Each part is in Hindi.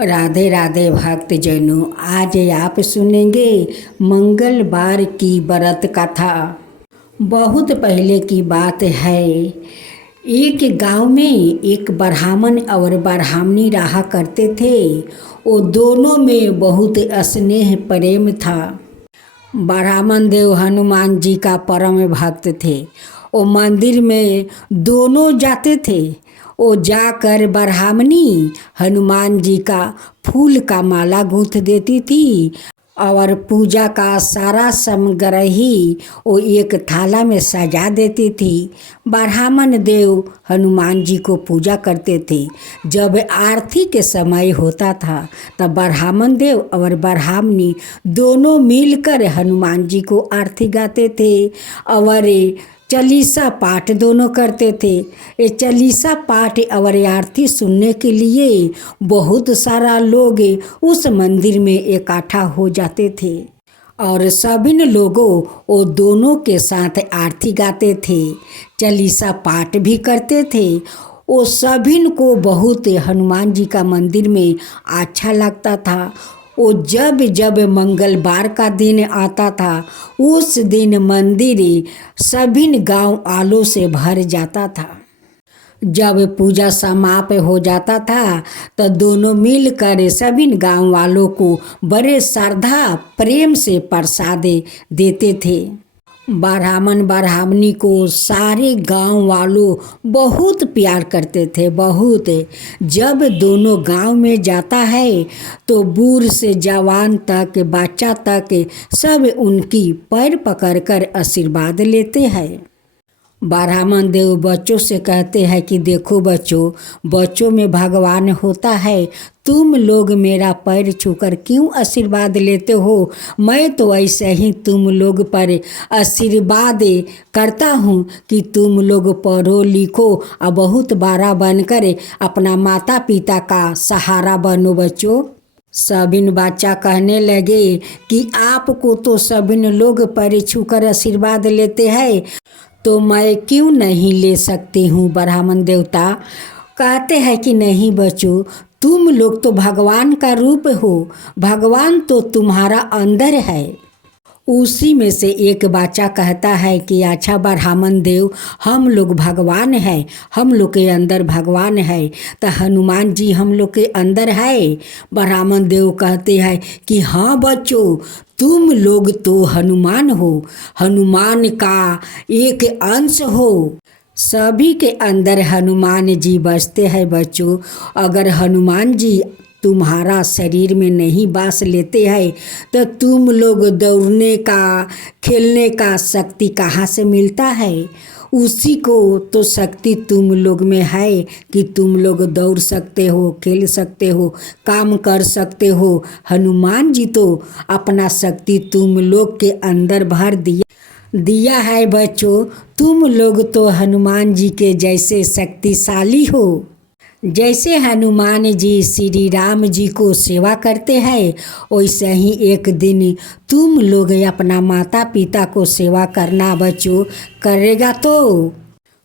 राधे राधे भक्तजनों, आज आप सुनेंगे मंगलवार की व्रत कथा। बहुत पहले की बात है। एक गांव में एक ब्राह्मण और ब्राह्मणी रहा करते थे। वो दोनों में बहुत स्नेह प्रेम था। ब्राह्मण देव हनुमान जी का परम भक्त थे। वो मंदिर में दोनों जाते थे। वो जाकर ब्राह्मणी हनुमान जी का फूल का माला गूंथ देती थी और पूजा का सारा सामग्री वो एक थाला में सजा देती थी। ब्राह्मण देव हनुमान जी को पूजा करते थे। जब आरती के समय होता था तब ब्राह्मण देव और ब्राह्मणी दोनों मिलकर हनुमान जी को आरती गाते थे और चालीसा पाठ दोनों करते थे। ये चालीसा पाठ और आरती सुनने के लिए बहुत सारा लोग उस मंदिर में इकट्ठा हो जाते थे और सभी लोगों वो दोनों के साथ आरती गाते थे, चालीसा पाठ भी करते थे। वो सभी को बहुत हनुमान जी का मंदिर में अच्छा लगता था। वो जब जब मंगलवार का दिन आता था उस दिन मंदिर सभी गांव वालों से भर जाता था। जब पूजा समाप्त हो जाता था तो दोनों मिलकर सभी गांव वालों को बड़े श्रद्धा प्रेम से प्रसाद देते थे। ब्राह्मण ब्राह्मणी को सारे गांव वालों बहुत प्यार करते थे, बहुत। जब दोनों गांव में जाता है तो बूढ़ से जवान तक, बच्चा तक सब उनकी पैर पकड़कर आशीर्वाद लेते हैं। ब्राह्मण देव बच्चों से कहते हैं कि देखो बच्चों में भगवान होता है। तुम लोग मेरा पैर छूकर क्यों आशीर्वाद लेते हो? मैं तो ऐसे ही तुम लोग पर आशीर्वाद करता हूँ कि तुम लोग पढ़ो लिखो और बहुत बड़ा बनकर अपना माता पिता का सहारा बनो। बच्चों, सभी बच्चा कहने लगे कि आपको तो सभी लोग पैर छूकर आशीर्वाद लेते हैं तो मैं क्यों नहीं ले सकती हूँ? ब्राह्मण देवता कहते हैं कि नहीं बच्चों, तुम लोग तो भगवान का रूप हो, भगवान तो तुम्हारा अंदर है। उसी में से एक बच्चा कहता है कि अच्छा ब्राह्मण देव, हम लोग भगवान है, हम लोग के अंदर भगवान है, तो हनुमान जी हम लोग के अंदर है। ब्राह्मण देव कहते हैं कि हाँ बच्चों, तुम लोग तो हनुमान हो, हनुमान का एक अंश हो। सभी के अंदर हनुमान जी बसते हैं बच्चों। अगर हनुमान जी तुम्हारा शरीर में नहीं बास लेते हैं तो तुम लोग दौड़ने का, खेलने का शक्ति कहाँ से मिलता है? उसी को तो शक्ति तुम लोग में है कि तुम लोग दौड़ सकते हो, खेल सकते हो, काम कर सकते हो। हनुमान जी तो अपना शक्ति तुम लोग के अंदर भर दिया है बच्चों। तुम लोग तो हनुमान जी के जैसे शक्तिशाली हो। जैसे हनुमान जी श्री राम जी को सेवा करते हैं वैसे ही एक दिन तुम लोग अपना माता पिता को सेवा करना बच्चों, करेगा तो?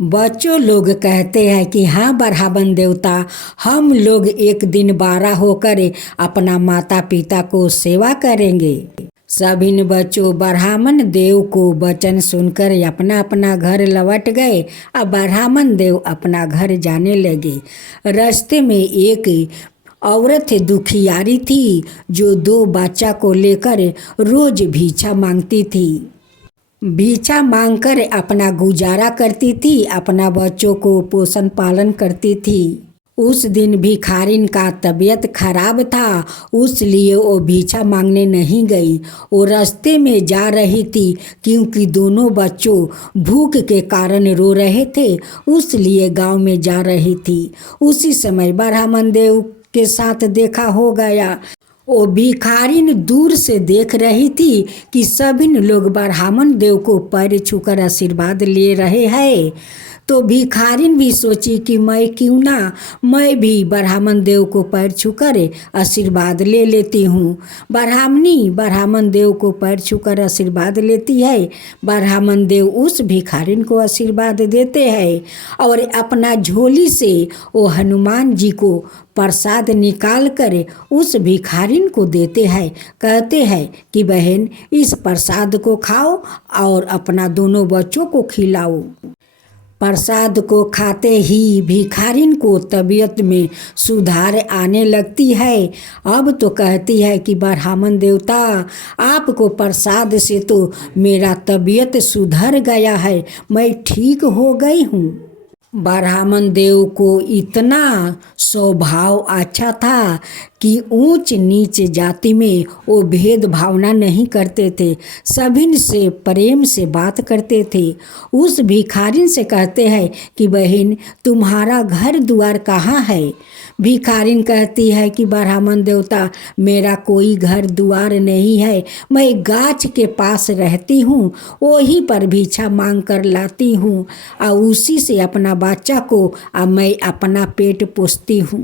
बच्चों लोग कहते हैं कि हाँ ब्राह्मण देवता, हम लोग एक दिन बड़ा होकर अपना माता पिता को सेवा करेंगे। सभी बच्चों ब्राह्मण देव को वचन सुनकर अपना अपना घर लौट गए। अब ब्राह्मण देव अपना घर जाने लगे। रास्ते में एक औरत दुखियारी थी जो 2 बच्चा को लेकर रोज भिक्षा मांगती थी। भिक्षा मांगकर अपना गुजारा करती थी, अपना बच्चों को पोषण पालन करती थी। उस दिन भिखारिन का तबीयत खराब था, उसलिए वो भिक्षा मांगने नहीं गई। वो रास्ते में जा रही थी क्योंकि दोनों बच्चों भूख के कारण रो रहे थे, उसलिए गांव में जा रही थी। उसी समय ब्राह्मण देव के साथ देखा हो गया। वो भिखारिन दूर से देख रही थी कि सभी लोग ब्राह्मण देव को पैर छूकर आशीर्वाद ले रहे हैं, तो भिखारिन भी सोची कि मैं भी ब्राह्मण देव को पैर छूकर आशीर्वाद ले लेती हूँ। ब्राह्मणी ब्राह्मण देव को पैर छूकर आशीर्वाद लेती है। ब्राह्मण देव उस भिखारिन को आशीर्वाद देते हैं और अपना झोली से वो हनुमान जी को प्रसाद निकाल कर उस भिखारिन को देते हैं। कहते हैं कि बहन इस प्रसाद को खाओ और अपना दोनों बच्चों को खिलाओ। प्रसाद को खाते ही भिखारिन को तबीयत में सुधार आने लगती है। अब तो कहती है कि ब्राह्मण देवता, आपको प्रसाद से तो मेरा तबीयत सुधर गया है, मैं ठीक हो गई हूँ। ब्राह्मण देव को इतना स्वभाव अच्छा था कि ऊंच नीच जाति में वो भेदभावना नहीं करते थे, सभी से प्रेम से बात करते थे। उस भिखारिन से कहते हैं कि बहन तुम्हारा घर द्वार कहाँ है। भिखारिन कहती है कि ब्राह्मण देवता, मेरा कोई घर द्वार नहीं है, मैं गाछ के पास रहती हूँ, वहीं पर भिक्षा मांग कर लाती हूँ और उसी से अपना बच्चा को मैं अपना पेट पोसती हूँ।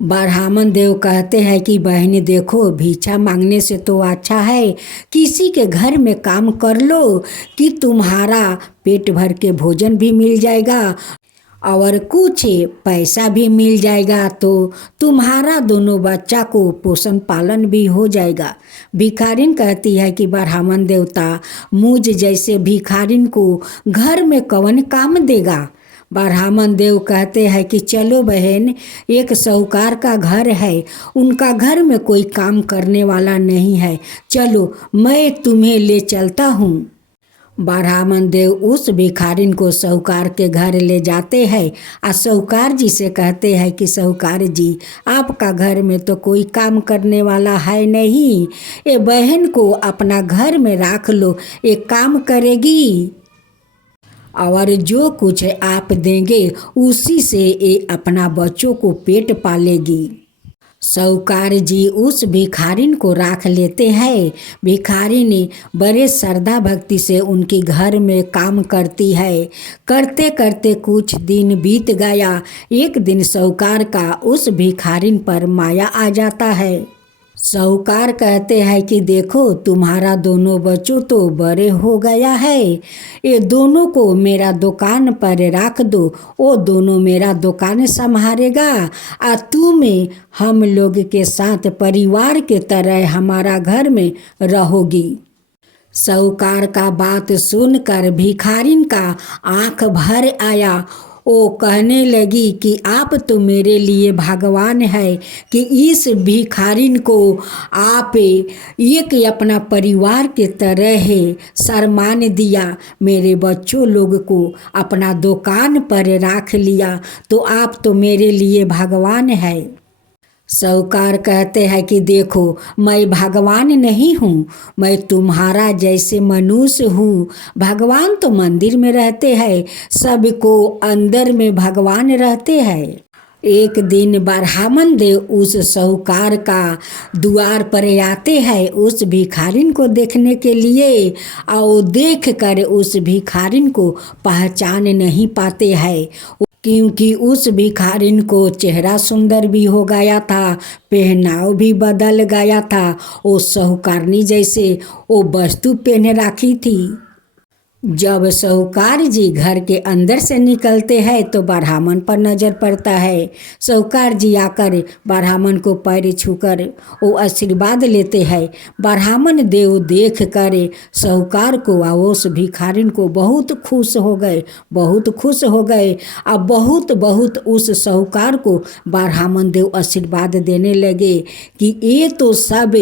ब्राह्मण देव कहते हैं कि बहन देखो, भिक्षा मांगने से तो अच्छा है किसी के घर में काम कर लो कि तुम्हारा पेट भर के भोजन भी मिल जाएगा और कुछ पैसा भी मिल जाएगा, तो तुम्हारा दोनों बच्चा को पोषण पालन भी हो जाएगा। भिखारिन कहती है कि ब्राह्मण देवता, मुझ जैसे भिखारिन को घर में कौन काम देगा। ब्राह्मण देव कहते हैं कि चलो बहन, एक साहूकार का घर है, उनका घर में कोई काम करने वाला नहीं है, चलो मैं तुम्हें ले चलता हूँ। ब्राह्मण देव उस भिखारिन को साहूकार के घर ले जाते हैं और साहूकार जी से कहते हैं कि साहूकार जी, आपका घर में तो कोई काम करने वाला है नहीं, ये बहन को अपना घर में रख लो, एक काम करेगी और जो कुछ आप देंगे उसी से ये अपना बच्चों को पेट पालेगी। साहूकार जी उस भिखारिन को राख लेते हैं। भिखारिन बड़े श्रद्धा भक्ति से उनके घर में काम करती है। करते करते कुछ दिन बीत गया। एक दिन साहूकार का उस भिखारिन पर माया आ जाता है। साहूकार कहते हैं कि देखो, तुम्हारा दोनों बच्चों तो बड़े हो गया है, ये दोनों को मेरा दुकान पर रख दो, वो दोनों मेरा दुकान संभालेगा और तुम हम लोग के साथ परिवार के तरह हमारा घर में रहोगी। साहूकार का बात सुनकर भिखारिन का आंख भर आया। वो कहने लगी कि आप तो मेरे लिए भगवान है कि इस भिखारिन को आप एक अपना परिवार के तरह सम्मान दिया, मेरे बच्चों लोग को अपना दुकान पर रख लिया, तो आप तो मेरे लिए भगवान है। साहूकार कहते हैं कि देखो, मैं भगवान नहीं हूँ, मैं तुम्हारा जैसे मनुष्य हूँ। भगवान तो मंदिर में रहते हैं, सबको अंदर में भगवान रहते हैं। एक दिन ब्राह्मण देव उस साहूकार का द्वार पर आते हैं उस भिखारिन को देखने के लिए, और देख कर उस भिखारिन को पहचान नहीं पाते हैं, क्योंकि उस भिखारिन को चेहरा सुंदर भी हो गया था, पहनाव भी बदल गया था, वो साहूकारनी जैसे वो वस्तु पहने रखी थी। जब साहूकार जी घर के अंदर से निकलते हैं तो ब्राह्मण पर नज़र पड़ता है। साहूकार जी आकर ब्राह्मण को पैर छूकर वो आशीर्वाद लेते हैं। ब्राह्मण देव देख कर साहूकार को और उस भिखारिन को बहुत खुश हो गए, बहुत खुश हो गए। अब बहुत उस साहूकार को ब्राह्मण देव आशीर्वाद देने लगे कि ये तो सब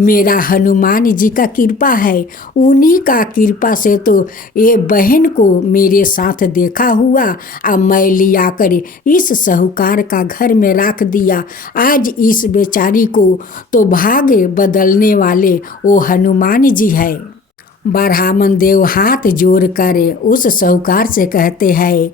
मेरा हनुमान जी का कृपा है, उन्हीं का कृपा से तो ये बहन को मेरे साथ देखा हुआ, अब मैं लिया कर इस साहूकार का घर में रख दिया। आज इस बेचारी को तो भाग्य बदलने वाले वो हनुमान जी है। ब्राह्मण देव हाथ जोड़ कर उस साहूकार से कहते हैं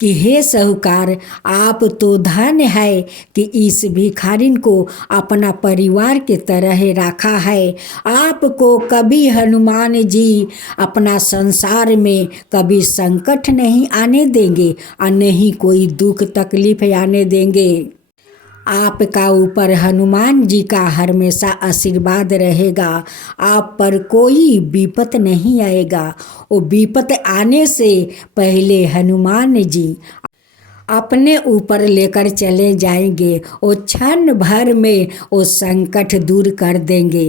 कि हे साहूकार, आप तो धन्य है कि इस भिखारिन को अपना परिवार के तरह रखा है। आपको कभी हनुमान जी अपना संसार में कभी संकट नहीं आने देंगे और नहीं कोई दुख तकलीफ आने देंगे। आपका ऊपर हनुमान जी का हमेशा आशीर्वाद रहेगा, आप पर कोई विपत नहीं आएगा। वो विपत आने से पहले हनुमान जी अपने ऊपर लेकर चले जाएंगे। वो क्षण भर में वो संकट दूर कर देंगे।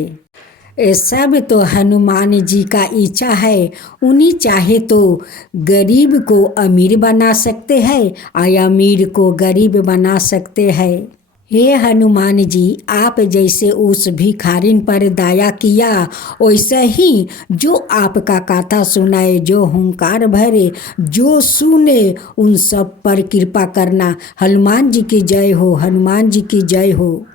ये सब तो हनुमान जी का इच्छा है। उन्हीं चाहे तो गरीब को अमीर बना सकते हैं और अमीर को गरीब बना सकते हैं। हे हनुमान जी, आप जैसे उस भिखारिन पर दया किया, वैसे ही जो आपका कथा सुनाए, जो हुंकार भरे, जो सुने, उन सब पर कृपा करना। हनुमान जी की जय हो, हनुमान जी की जय हो।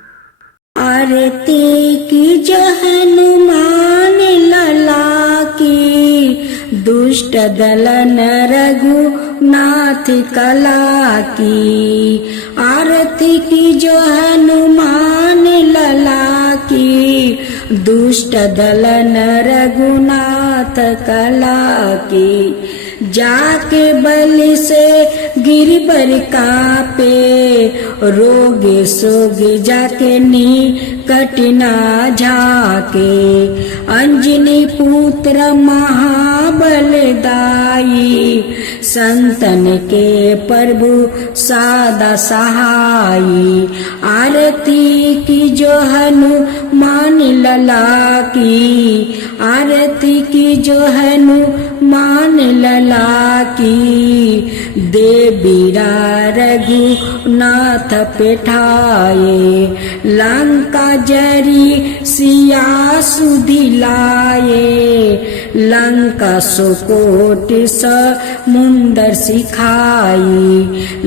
आरती की जय हनुमान लला की, दुष्ट दलन रघुनाथ कला की। आरती की जो हनुमान लला की, दुष्ट दलन रघुनाथ कला की। जाके बलि से गिरबर कापे, रोग सोग जाके निकट ना झाके। अंजनी पुत्र महाबलदाई, संतन के प्रभु सादा सहाई। आरती की जो हनुमान लला की, आरती की जो हनुमान लला की। देवीरा रघुनाथ पेठाए, लंका जरी सिया सुधिलाए। लंका सुकोट समुंदर सिखाई,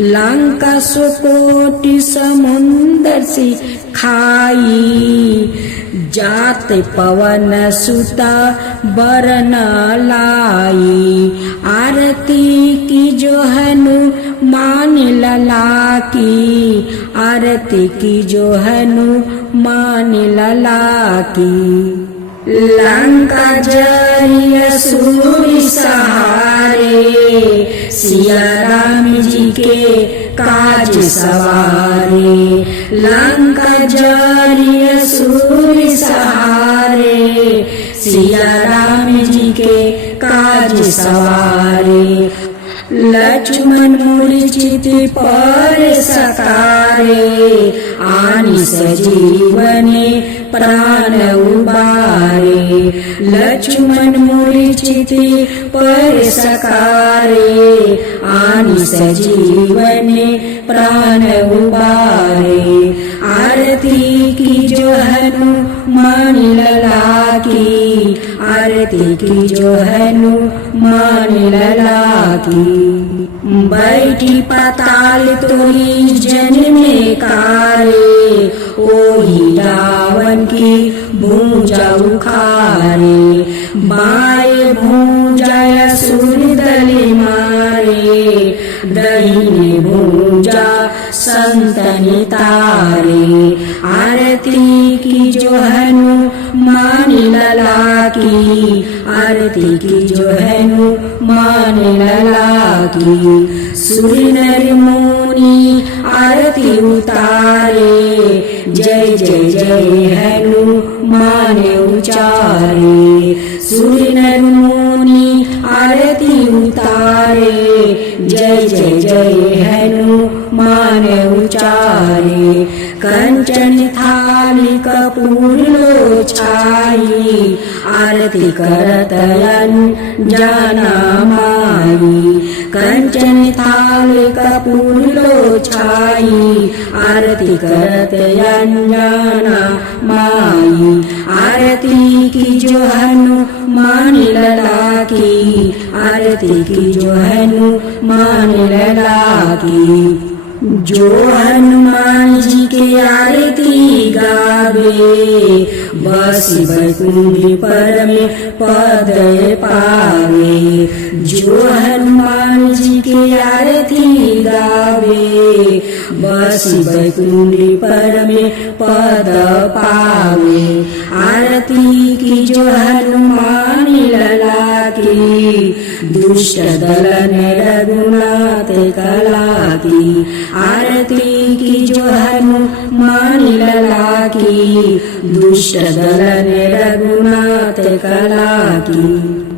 लंका सुकोट समुंदर सिखाई। जात पवन सुता बरन लाई, आरती की जो हनुमान लला की। आरती की जो हनुमान लला की। लंका जरी असुर सहारे, सिया राम जी के काज सवारे। लंका जरी असुर सहारे, सिया राम जी के काज सवारे। लक्ष्मण मूर्छित पर सकारे, आनि सजीवने प्राण उबारे। लक्ष्मण मूर्छित पर सकारे, आनि सजीवने प्राण उबारे। आरती की जो हनुमान लला की, आरती की जो हनुमान लला की। बैठी पाताल तोरी जन्मे कारे, ओही रावण की भूजा उखारे। बाएं भूजा असुर दल मारे, दाहिने भूजा संतन तारे। आरती की जो हनुमान लला की, आरती की जो हनुमान लला की। सुर नर मुनि आरती उतारे, जय जय जय हनुमान उचारे। सुर नर मुनि आरती उतारे, जय जय जय हनुमान उचारे। कंचन थाली कपूर लो छाई, आरती करत अनजाना माई। कंचन थाली कपूर लो छाई, आरती करत अनजाना माई। आरती की जो हनुमान लला की, आरती की जो हनुमान लला की। जो हनुमान जी के आरती गावे, बस बैकुंठ पर में पद पावे। जो हनुमान जी के आरती गावे, बस बैकुंठ पर में पद पावे। आरती की जो हनुमान लला की, दुष्ट दलन रघुनाथ कला की। आरती की जो हनुमान लला की, दुष्ट दलन रघुनाथ कला की।